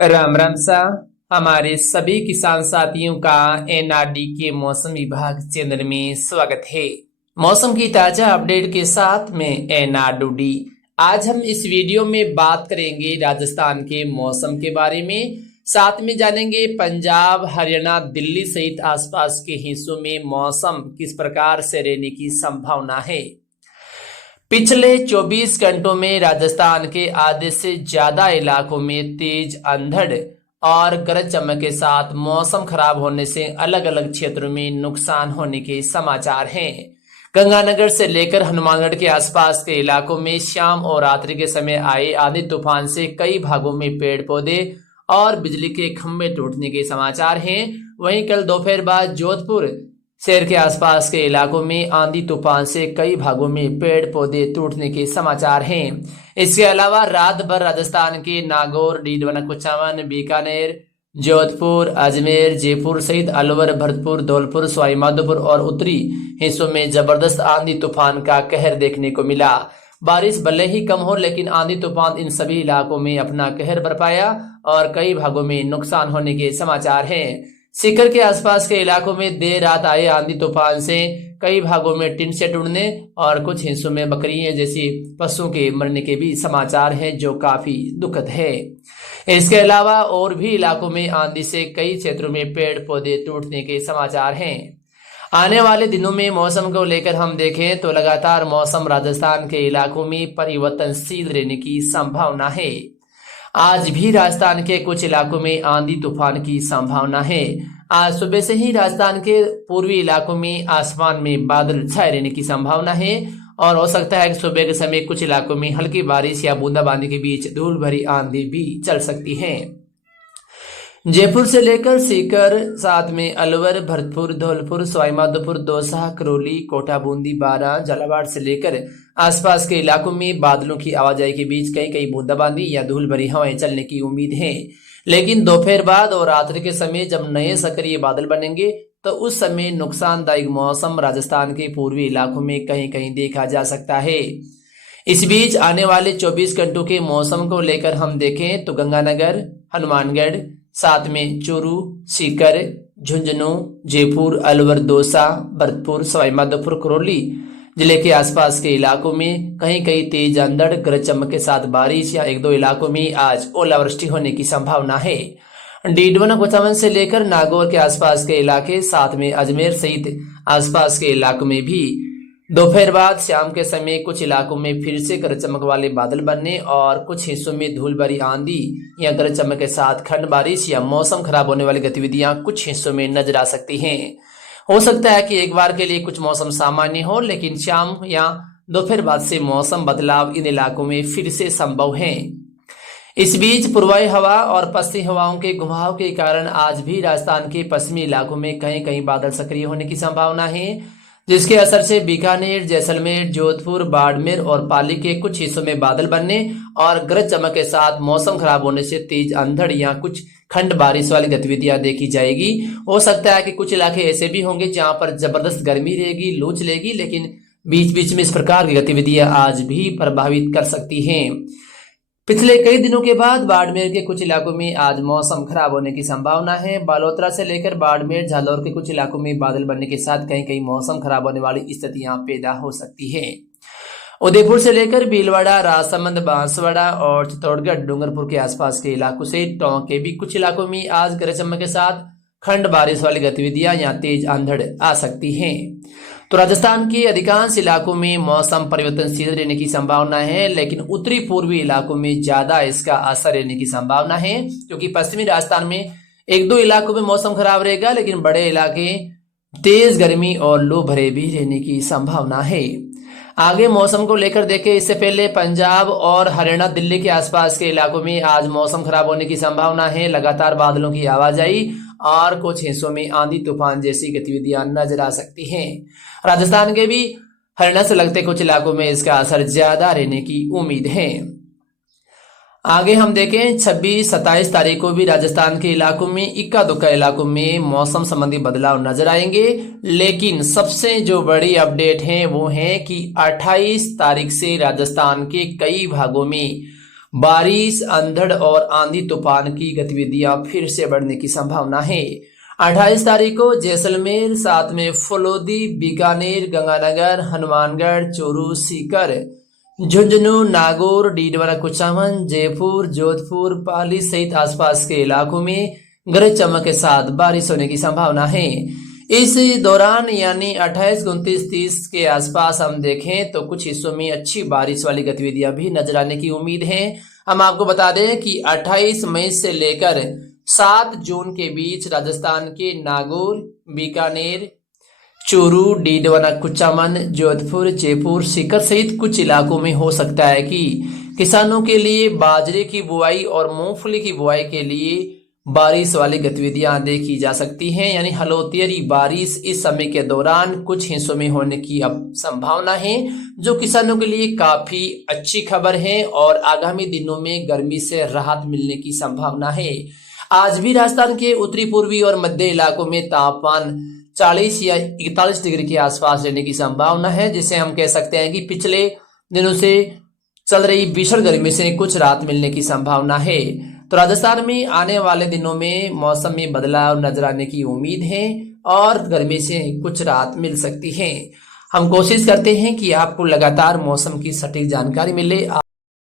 राम राम सा हमारे सभी किसान साथियों का एनआरडी के मौसम विभाग चैनल में स्वागत है। मौसम की ताजा अपडेट के साथ में एनआरडी। आज हम इस वीडियो में बात करेंगे राजस्थान के मौसम के बारे में। साथ में जानेंगे पंजाब, हरियाणा, दिल्ली सहित आसपास के हिस्सों में मौसम किस प्रकार से रहने की संभावना है। पिछले 24 घंटों में राजस्थान के आधे से ज्यादा इलाकों में तेज अंधड़ और गरज चमक के साथ मौसम खराब होने से अलग अलग क्षेत्रों में नुकसान होने के समाचार हैं। गंगानगर से लेकर हनुमानगढ़ के आसपास के इलाकों में शाम और रात्रि के समय आए आंधी तूफान से कई भागों में पेड़ पौधे और बिजली के खंभे टूटने के समाचार हैं। वहीं कल दोपहर बाद जोधपुर शहर के आसपास के इलाकों में आंधी तूफान से कई भागों में पेड़ पौधे टूटने के समाचार हैं। इसके अलावा रात भर राजस्थान के नागौर, डीडवाना, कुचामन, बीकानेर, जोधपुर, अजमेर, जयपुर सहित अलवर, भरतपुर, धौलपुर, सवाई माधोपुर और उत्तरी हिस्सों में जबरदस्त आंधी तूफान का कहर देखने को मिला। बारिश भले ही कम हो, लेकिन आंधी तूफान इन सभी इलाकों में अपना कहर बरपाया और कई भागों में नुकसान होने के समाचार हैं। सीकर के आसपास के इलाकों में देर रात आए आंधी तूफान से कई भागों में टिन सेट उड़ने और कुछ हिस्सों में बकरियां जैसी पशुओं के मरने के भी समाचार हैं, जो काफी दुखद है। इसके अलावा और भी इलाकों में आंधी से कई क्षेत्रों में पेड़ पौधे टूटने के समाचार हैं। आने वाले दिनों में मौसम को लेकर हम देखें तो लगातार मौसम राजस्थान के इलाकों में परिवर्तनशील रहने की संभावना है। आज भी राजस्थान के कुछ इलाकों में आंधी तूफान की संभावना है। आज सुबह से ही राजस्थान के पूर्वी इलाकों में आसमान में बादल छाए रहने की संभावना है और हो सकता है कि सुबह के समय कुछ इलाकों में हल्की बारिश या बूंदाबांदी के बीच धूल भरी आंधी भी चल सकती है। जयपुर से लेकर सीकर, साथ में अलवर, भरतपुर, धौलपुर, सवाई माधोपुर, दौसा, करौली, कोटा, बूंदी, बारां, झालावाड़ से लेकर आसपास के इलाकों में बादलों की आवाजाही के बीच कई कई बूंदाबांदी या धूल भरी हवाएं चलने की उम्मीद है। लेकिन दोपहर बाद और रात्रि के समय जब नए सक्रिय बादल बनेंगे तो उस समय नुकसानदायक मौसम राजस्थान के पूर्वी इलाकों में कहीं कहीं देखा जा सकता है। इस बीच आने वाले 24 घंटों के मौसम को लेकर हम देखें तो गंगानगर, हनुमानगढ़, साथ में चूरू, सीकर, झुंझुनू, जयपुर, अलवर, दौसा, भरतपुर, सवाई माधोपुर, करौली जिले के आसपास के इलाकों में कहीं कहीं तेज अंधड़, गरज चमक के साथ बारिश या एक दो इलाकों में आज ओलावृष्टि होने की संभावना है। डीडवाना, कुचामन से लेकर नागौर के आसपास के इलाके, साथ में अजमेर सहित आसपास के इलाकों में भी दोपहर बाद शाम के समय कुछ इलाकों में फिर से गरज चमक वाले बादल बनने और कुछ हिस्सों में धूल भरी आंधी या गरज चमक के साथ खंड बारिश या मौसम खराब होने वाली गतिविधियां कुछ हिस्सों में नजर आ सकती हैं। हो सकता है कि एक बार के लिए कुछ मौसम सामान्य हो, लेकिन शाम या दोपहर बाद से मौसम बदलाव इन इलाकों में फिर से संभव है। इस बीच पूर्वाई हवा और पश्चिमी हवाओं के घुमाव के कारण आज भी राजस्थान के पश्चिमी इलाकों में कहीं कहीं बादल सक्रिय होने की संभावना है, जिसके असर से बीकानेर, जैसलमेर, जोधपुर, बाड़मेर और पाली के कुछ हिस्सों में बादल बनने और गरज चमक के साथ मौसम खराब होने से तेज अंधड़ या कुछ खंड बारिश वाली गतिविधियां देखी जाएगी। हो सकता है कि कुछ इलाके ऐसे भी होंगे जहां पर जबरदस्त गर्मी रहेगी, लू चलेगी, लेकिन बीच बीच में इस प्रकार की गतिविधियां आज भी प्रभावित कर सकती हैं। पिछले कई दिनों के बाद बाड़मेर के कुछ इलाकों में आज मौसम खराब होने की संभावना है। बालोतरा से लेकर बाड़मेर, झालोर के कुछ इलाकों में बादल बनने के साथ कहीं कहीं मौसम खराब होने वाली स्थितियां पैदा हो सकती है। उदयपुर से लेकर भीलवाड़ा, राजसमंद, बांसवाड़ा और चित्तौड़गढ़, डूंगरपुर के आसपास के इलाकों से टोंक के भी कुछ इलाकों में आज गरज चमक के साथ खंड बारिश वाली गतिविधियां या तेज अंधड़ आ सकती हैं। तो राजस्थान के अधिकांश इलाकों में मौसम परिवर्तनशील रहने की संभावना है, लेकिन उत्तरी पूर्वी इलाकों में ज्यादा इसका असर रहने की संभावना है, क्योंकि पश्चिमी राजस्थान में एक दो इलाकों में मौसम खराब रहेगा, लेकिन बड़े इलाके तेज गर्मी और लू भरे भी रहने की संभावना है। आगे मौसम को लेकर देखें, इससे पहले पंजाब और हरियाणा, दिल्ली के आसपास के इलाकों में आज मौसम खराब होने की संभावना है। लगातार बादलों की आवाजाही और कुछ हिस्सों में आंधी तूफान जैसी गतिविधियां नजर आ सकती हैं। राजस्थान के भी हरियाणा से लगते कुछ इलाकों में इसका असर ज्यादा रहने की उम्मीद है। आगे हम देखें 26-27 तारीख को भी राजस्थान के इलाकों में इक्का दुक्का इलाकों में मौसम संबंधी बदलाव नजर आएंगे, लेकिन सबसे जो बड़ी अपडेट है वो है कि 28 तारीख से राजस्थान के कई भागों में बारिश, अंधड़ और आंधी तूफान की गतिविधियां फिर से बढ़ने की संभावना है। 28 तारीख को जैसलमेर, साथ में फलोदी, बीकानेर, गंगानगर, हनुमानगढ़, चूरू, सीकर, झुंझुनू, नागौर, डीडवाना, कुचामन, जयपुर, जोधपुर, पाली सहित आसपास के इलाकों में गरज चमक के साथ बारिश होने की संभावना है। इस दौरान यानी 28, 29, 30 के आसपास हम देखें तो कुछ हिस्सों में अच्छी बारिश वाली गतिविधियां भी नजर आने की उम्मीद है। हम आपको बता दें कि 28 मई से लेकर 7 जून के बीच राजस्थान के नागौर, बीकानेर, चूरू, डीडवाना, कुचामन, जोधपुर, जयपुर, सीकर सहित कुछ इलाकों में हो सकता है कि किसानों के लिए बाजरे की बुआई और मूंगफली की बुआई के लिए बारिश वाली गतिविधियां देखी जा सकती हैं। यानी हलोतियरी बारिश इस समय के दौरान कुछ हिस्सों में होने की अब संभावना है, जो किसानों के लिए काफी अच्छी खबर है और आगामी दिनों में गर्मी से राहत मिलने की संभावना है। आज भी राजस्थान के उत्तरी, पूर्वी और मध्य इलाकों में तापमान 40 या 41 डिग्री के आसपास रहने की संभावना है, जिसे हम कह सकते हैं कि पिछले दिनों से चल रही भीषण गर्मी से कुछ राहत मिलने की संभावना है। तो राजस्थान में आने वाले दिनों में मौसम में बदलाव नजर आने की उम्मीद है और गर्मी से कुछ राहत मिल सकती है। हम कोशिश करते हैं कि आपको लगातार मौसम की सटीक जानकारी मिले।